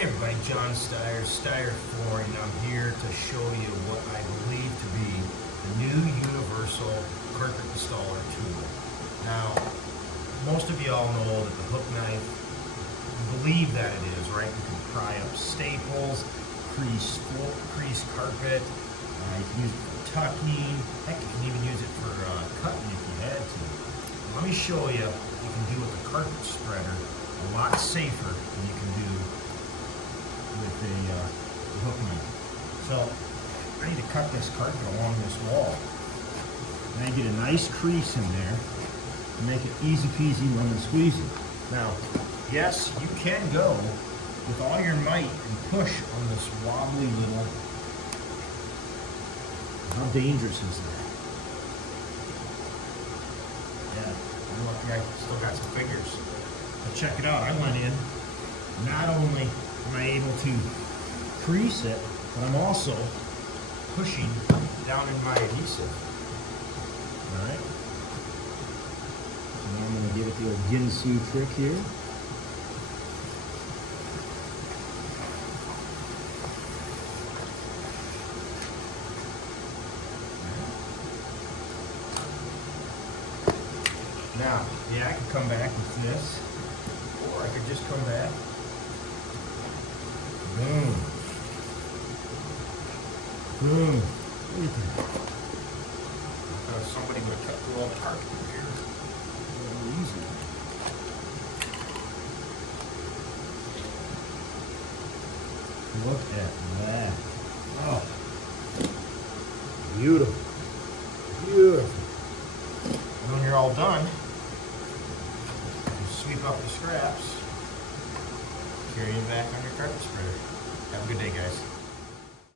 Hey everybody, John Steyer, Steyer Flooring. I'm here to show you what I believe to be the new universal carpet installer tool. Now, most of y'all know that the hook knife, you believe that it is, right? You can pry up staples, crease carpet, you can use it for tucking, heck, you can even use it for cutting if you had to. Let me show you what you can do with a carpet spreader a lot safer than you can do with a hook knife. So I need to cut this carpet along this wall. And I get a nice crease in there to make it easy peasy lemon squeezy. Now, yes, you can go with all your might and push on this wobbly little. How dangerous is that? Yeah, look, I still got some fingers. But check it out, I went in, not only am I able to crease it, but I'm also pushing down in my adhesive. Alright? So now I'm going to give it the old Ginsu trick here. Now, yeah, I could come back with this, or I could just come back. Boom. Boom. Look at that. I thought somebody would have cut through all the carpet here. Easy. Look at that. Oh. Beautiful. Beautiful. And when you're all done, sweep up the scraps, carry them back on your carpet spreader. Have a good day, guys.